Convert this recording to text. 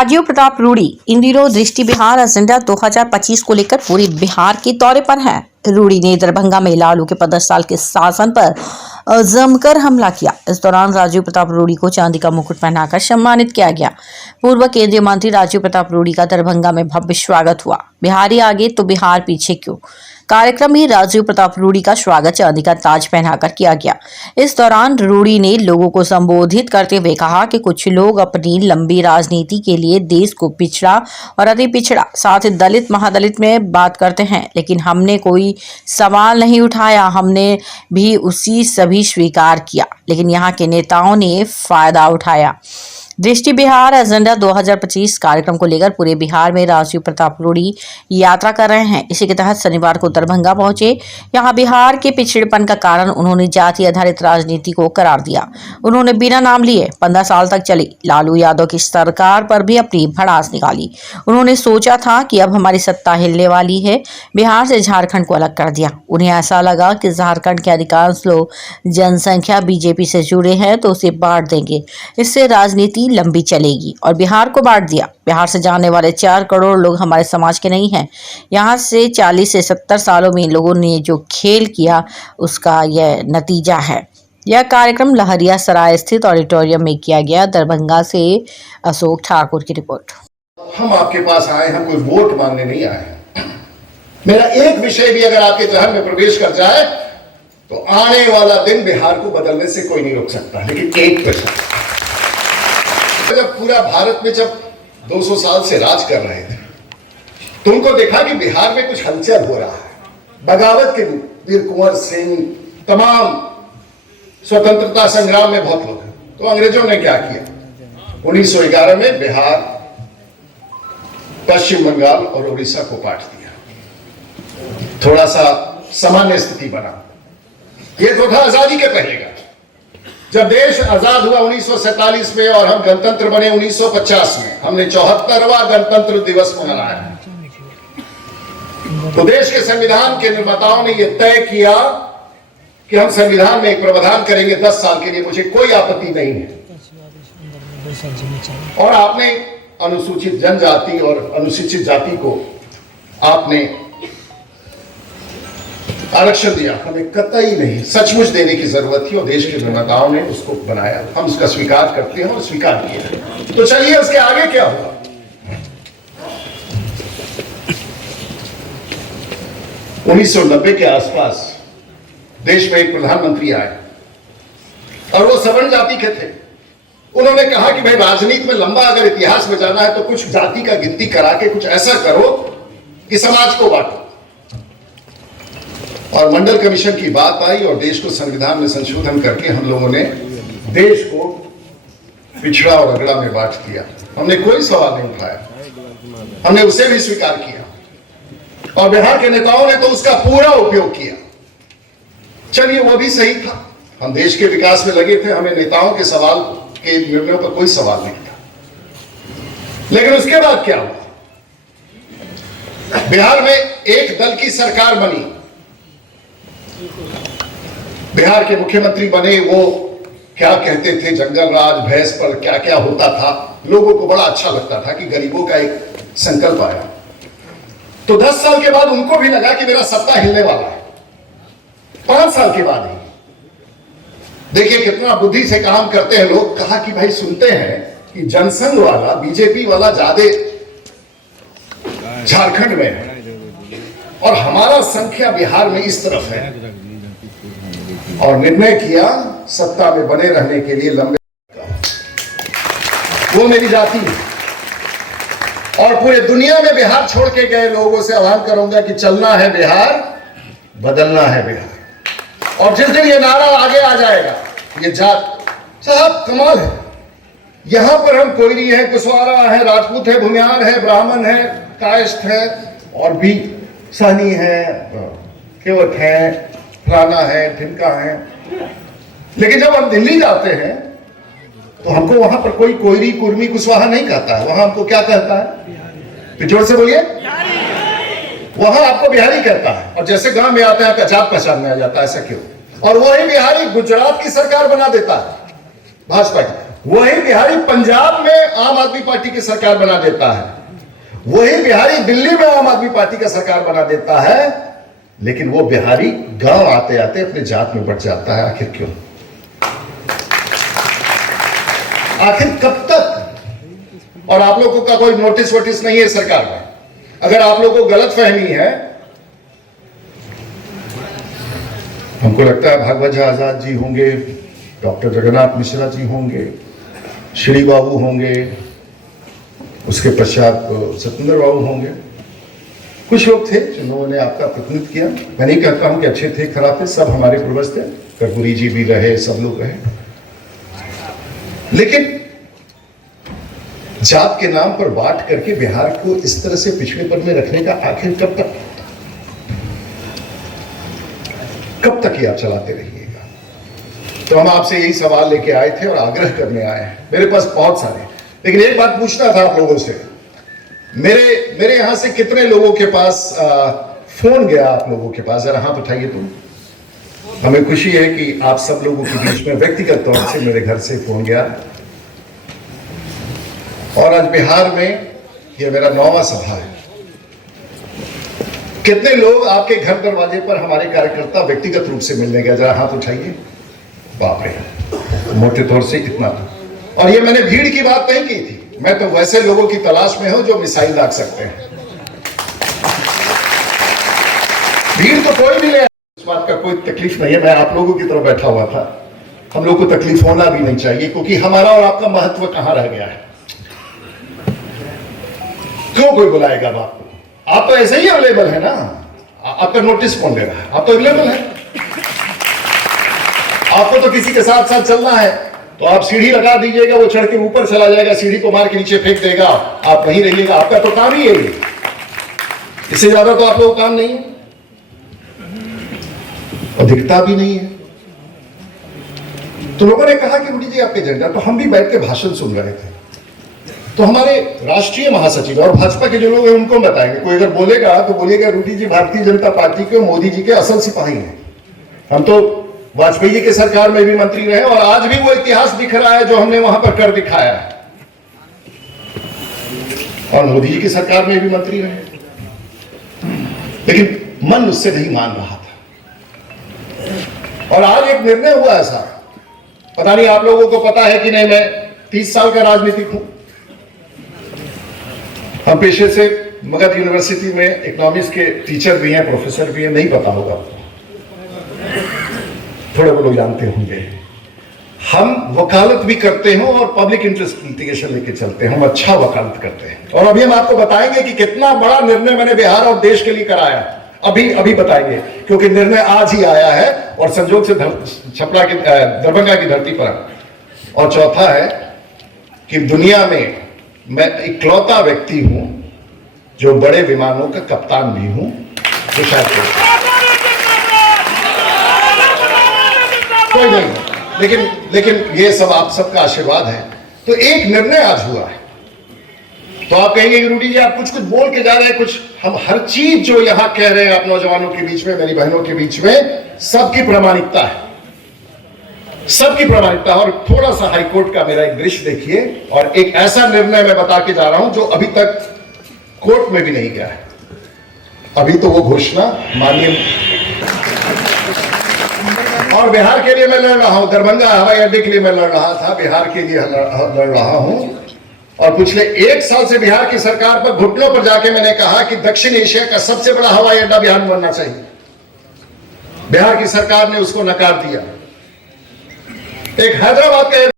राजीव प्रताप रूडी इन दिनों दृष्टि बिहार एजेंडा 2025 को लेकर पूरे बिहार के दौरे पर हैं। रूडी ने दरभंगा में लालू के 15 साल के शासन पर जमकर हमला किया। इस दौरान राजीव प्रताप रूडी को चांदी का मुकुट पहनाकर सम्मानित किया गया। पूर्व केंद्रीय मंत्री राजीव प्रताप रूडी का दरभंगा में भव्य स्वागत हुआ। बिहारी आगे तो बिहार पीछे क्यों कार्यक्रम में राजीव प्रताप रूडी का स्वागत चांदी का ताज पहनाकर किया गया। इस दौरान रूडी ने लोगों को संबोधित करते हुए कहा कि कुछ लोग अपनी लंबी राजनीति के लिए देश को पिछड़ा और अति पिछड़ा साथ ही दलित महादलित में बात करते हैं, लेकिन हमने कोई सवाल नहीं उठाया। हमने भी उसी सभी स्वीकार किया, लेकिन यहाँ के नेताओं ने फायदा उठाया। दृष्टि बिहार एजेंडा 2025 कार्यक्रम को लेकर पूरे बिहार में राजीव प्रताप रूडी यात्रा कर रहे हैं। इसी के तहत शनिवार को दरभंगा पहुंचे। यहां बिहार के पिछड़ेपन का कारण उन्होंने जाति आधारित राजनीति को करार दिया। उन्होंने बिना नाम लिए 15 साल तक चली लालू यादव की सरकार पर भी अपनी भड़ास निकाली। उन्होंने सोचा था कि अब हमारी सत्ता हिलने वाली है। बिहार से झारखंड को अलग कर दिया। उन्हें ऐसा लगा कि झारखंड के अधिकांश लोग जनसंख्या बीजेपी से जुड़े हैं तो उसे बांट देंगे, इससे राजनीति लंबी चलेगी, और बिहार को बांट दिया। बिहार से जाने वाले 4 करोड़ लोग हमारे समाज के नहीं हैं। यहाँ से 40 से 70 सालों में लोगों ने जो खेल किया उसका यह नतीजा है। यह कार्यक्रम लहरिया सराय स्थित ऑडिटोरियम में किया गया। दरभंगा से अशोक ठाकुर की रिपोर्ट। हम आपके पास आए, हम कोई वोट मांगने नहीं आए हैं। मेरा एक विषय भी अगर आपके जहन में प्रवेश कर जाए तो आने वाला दिन बिहार को बदलने से कोई नहीं रोक सकता। लेकिन एक प्रश्न, जब पूरा भारत में जब 200 साल से राज कर रहे थे तो उनको देखा कि बिहार में कुछ हलचल हो रहा है। बगावत के वीर कुंवर सिंह, तमाम स्वतंत्रता संग्राम में बहुत लोग हैं। तो अंग्रेजों ने क्या किया, 1911 में बिहार, पश्चिम बंगाल और उड़ीसा को बांट दिया। थोड़ा सा सामान्य स्थिति बना। ये तो था आजादी के पहले का। जब देश आजाद हुआ 1947 में और हम गणतंत्र बने 1950 में, हमने 74वां गणतंत्र दिवस मनाया। तो देश के संविधान के निर्माताओं ने यह तय किया कि हम संविधान में एक प्रावधान करेंगे 10 साल के लिए, मुझे कोई आपत्ति नहीं है। और आपने अनुसूचित जनजाति और अनुसूचित जाति को आपने आरक्षण दिया, हमें कतई नहीं, सचमुच देने की जरूरत थी और देश के निर्माताओं ने उसको बनाया। हम उसका स्वीकार करते हैं और स्वीकार किया। तो चलिए उसके आगे क्या हुआ। 1990 के आसपास देश में एक प्रधानमंत्री आए और वो सवर्ण जाति के थे। उन्होंने कहा कि भाई राजनीति में लंबा अगर इतिहास में जाना है तो कुछ जाति का गिनती करा के कुछ ऐसा करो कि समाज को बांटो। और मंडल कमीशन की बात आई और देश को संविधान में संशोधन करके हम लोगों ने देश को पिछड़ा और अगड़ा में बांट दिया। हमने कोई सवाल नहीं उठाया, हमने उसे भी स्वीकार किया और बिहार के नेताओं ने तो उसका पूरा उपयोग किया। चलिए वो भी सही था, हम देश के विकास में लगे थे, हमें नेताओं के सवाल के निर्णयों पर कोई सवाल नहीं था। लेकिन उसके बाद क्या हुआ, बिहार में एक दल की सरकार बनी, बिहार के मुख्यमंत्री बने। वो क्या कहते थे, जंगल राज, भैंस पर क्या क्या होता था, लोगों को बड़ा अच्छा लगता था कि गरीबों का एक संकल्प आया। तो 10 साल के बाद उनको भी लगा कि मेरा सत्ता हिलने वाला है। 5 साल के बाद ही देखिए कितना बुद्धि से काम करते हैं लोग। कहा कि भाई सुनते हैं कि जनसंघ वाला, बीजेपी वाला ज्यादा झारखंड में है और हमारा संख्या बिहार में इस तरफ है, और निर्णय किया सत्ता में बने रहने के लिए लंबे, वो मेरी जाति है। और पूरे दुनिया में बिहार छोड़ के गए लोगों से आह्वान करूंगा कि चलना है बिहार, बदलना है बिहार। और जिस दिन ये नारा आगे आ जाएगा, ये जात साहब कमाल है, यहां पर हम कोयरी है, कुशवारा है, राजपूत है, भूमिहार है, ब्राह्मण है, कायस्थ है, और भी सहनी है, केवट है, फलाना है, ढिमका है। लेकिन जब हम दिल्ली जाते हैं तो हमको वहां पर कोई कोयरी, कुर्मी, कुशवाहा नहीं कहता है। वहां हमको क्या कहता है, फिर जोर से बोलिए, वहां आपको बिहारी कहता है। और जैसे गांव में आते हैं आपका जात पहचान में आ जाता है, ऐसा क्यों? और वही बिहारी गुजरात की सरकार बना देता है भाजपा की। वही बिहारी पंजाब में आम आदमी पार्टी की सरकार बना देता है, वही बिहारी दिल्ली में आम आदमी पार्टी का सरकार बना देता है, लेकिन वो बिहारी गांव आते आते अपने जात में बढ़ जाता है। आखिर क्यों? आखिर कब तक? और आप लोगों का कोई नोटिस वोटिस नहीं है सरकार में। अगर आप लोगों को गलत फहमी है, हमको लगता है भागवत झा आजाद जी होंगे, डॉक्टर जगन्नाथ मिश्रा जी होंगे, श्री बाबू होंगे, उसके पश्चात सत्येंद्र बाबू होंगे, कुछ लोग थे जिन्होंने आपका प्रतिनिधित्व किया। मैं नहीं कहता हूं कि अच्छे थे खराब थे, सब हमारे पूर्वज थे, कर्पूरी जी भी रहे, सब लोग रहे, लेकिन जात के नाम पर बांट करके बिहार को इस तरह से पिछड़ेपन में रखने का आखिर कब तक ये आप चलाते रहिएगा? तो हम आपसे यही सवाल लेके आए थे और आग्रह करने आए हैं। मेरे पास बहुत सारे, लेकिन एक बात पूछना था आप लोगों से। मेरे यहां से कितने लोगों के पास फोन गया? आप लोगों के पास जरा हाथ उठाइए। तो हमें खुशी है कि आप सब लोगों के बीच में व्यक्तिगत तौर से मेरे घर से फोन गया। और आज बिहार में यह मेरा 9वां सभा है। कितने लोग आपके घर दरवाजे पर हमारे कार्यकर्ता व्यक्तिगत रूप से मिलने गए? जरा हाथ उठाइए। बाप रे, मोटे तौर से इतना तो। और ये मैंने भीड़ की बात नहीं की थी, मैं तो वैसे लोगों की तलाश में हूं जो मिसाइल दाग सकते हैं। भीड़ तो कोई भी ले, इस बात का कोई तकलीफ नहीं है। मैं आप लोगों की तरफ बैठा हुआ था, हम लोग को तकलीफ होना भी नहीं चाहिए, क्योंकि हमारा और आपका महत्व कहां रह गया है? क्यों कोई बुलाएगा आपको? आप तो ऐसे ही अवेलेबल है ना। आपका नोटिस कौन दे रहा है? आप तो अवेलेबल है। आपको तो किसी के साथ साथ चलना है, तो आप सीढ़ी लगा दीजिएगा, वो चढ़ के ऊपर चला जाएगा, सीढ़ी को मार के नीचे फेंक देगा, आप वहीं रहिएगा। आपका तो काम ही है, इससे ज्यादा तो आप लोगों का काम नहीं है और दिखता भी नहीं है। तो लोगों ने कहा कि रूडी जी आपके एजेंडा, तो हम भी बैठ के भाषण सुन रहे थे। तो हमारे राष्ट्रीय महासचिव और भाजपा के जो लोग हैं उनको बताएंगे, कोई अगर बोलेगा तो बोलिएगा रूडी जी भारतीय जनता पार्टी के, मोदी जी के असल सिपाही हैं। हम तो वाजपेयी जी के सरकार में भी मंत्री रहे और आज भी वो इतिहास दिख रहा है जो हमने वहां पर कर दिखाया है, और मोदी जी की सरकार में भी मंत्री रहे, लेकिन मन उससे नहीं मान रहा था। और आज एक निर्णय हुआ ऐसा, पता नहीं आप लोगों को पता है कि नहीं, मैं 30 साल का राजनीतिक हूं। हम पेशे से मगध यूनिवर्सिटी में इकोनॉमिक्स के टीचर भी हैं, प्रोफेसर भी हैं, नहीं पता होगा, थोड़े बहुत लोग जानते होंगे। हम वकालत भी करते हैं और पब्लिक इंटरेस्ट लिटिगेशन लेके चलते हैं, हम अच्छा वकालत करते हैं। और अभी हम आपको बताएंगे कि कितना बड़ा निर्णय मैंने बिहार और देश के लिए कराया, अभी बताएंगे, क्योंकि निर्णय आज ही आया है और संजोग से छपरा की दरभंगा की धरती पर। और चौथा है कि दुनिया में मैं इकलौता व्यक्ति हूं जो बड़े विमानों का कप्तान भी हूं, जो शायद कोई नहीं, लेकिन ये सब आप सबका आशीर्वाद है। तो एक निर्णय आज हुआ है, तो आप कहेंगे कि रूडी जी आप कुछ बोल के जा रहे हैं, कुछ हम हर चीज जो यहां कह रहे हैं आप नौजवानों के बीच में, मेरी बहनों के बीच में, सबकी प्रामाणिकता है, सबकी प्रामाणिकता। और थोड़ा सा हाईकोर्ट का मेरा एक दृश्य देखिए, और एक ऐसा निर्णय मैं बता के जा रहा हूं जो अभी तक कोर्ट में भी नहीं गया है। अभी तो वो घोषणा माननीय, और बिहार के लिए मैं लड़ रहा हूं, दरभंगा हवाई अड्डे के लिए मैं लड़ रहा था, बिहार के लिए लड़ रहा हूं। और पिछले 1 साल से बिहार की सरकार पर घुटनों पर जाके मैंने कहा कि दक्षिण एशिया का सबसे बड़ा हवाई अड्डा बिहार में बनना चाहिए। बिहार की सरकार ने उसको नकार दिया। एक हैदराबाद का